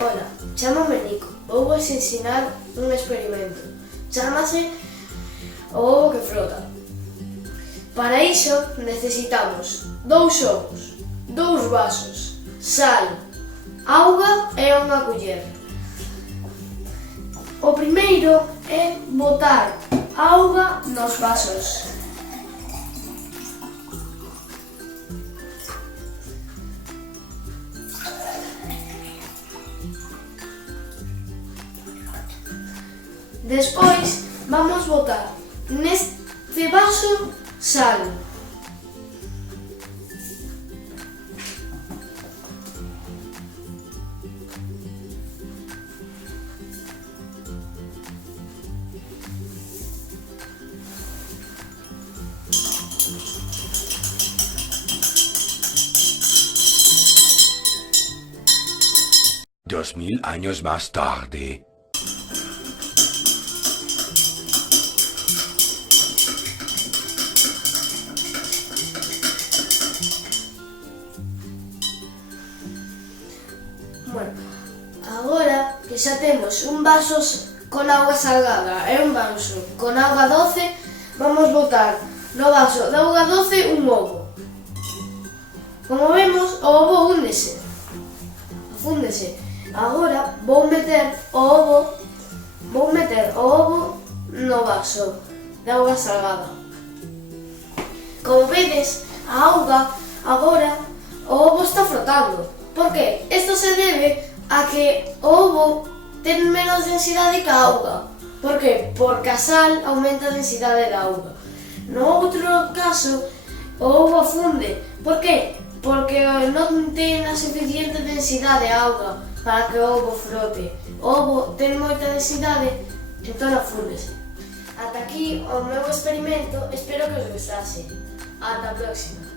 Ola, chámame Nico. Vou vos ensinar un experimento. Chámase o ovo que frota. Para iso necesitamos 2 ovos, 2 vasos, sal, auga e unha culler. O primeiro é botar auga nos vasos. Despois vamos botar neste vaso sal. Dos mil años más tarde. Bueno, agora que xa temos un vaso con auga salgada e un vaso con auga doce, vamos botar no vaso de auga doce un ovo. Como vemos, o ovo afúndese. Agora vou meter o ovo no vaso de auga salgada. Como vedes, a auga agora o ovo está frotando. Por que? Isto se debe a que o ovo ten menos densidade que a auga. Por que? Porque a sal aumenta a densidade da auga. No outro caso, o ovo afunde. Por que? Porque non ten a suficiente densidade a auga para que o ovo frote. O ovo ten moita densidade, entón afúndese. Ata aquí o meu experimento, espero que os gustase. Ata a próxima.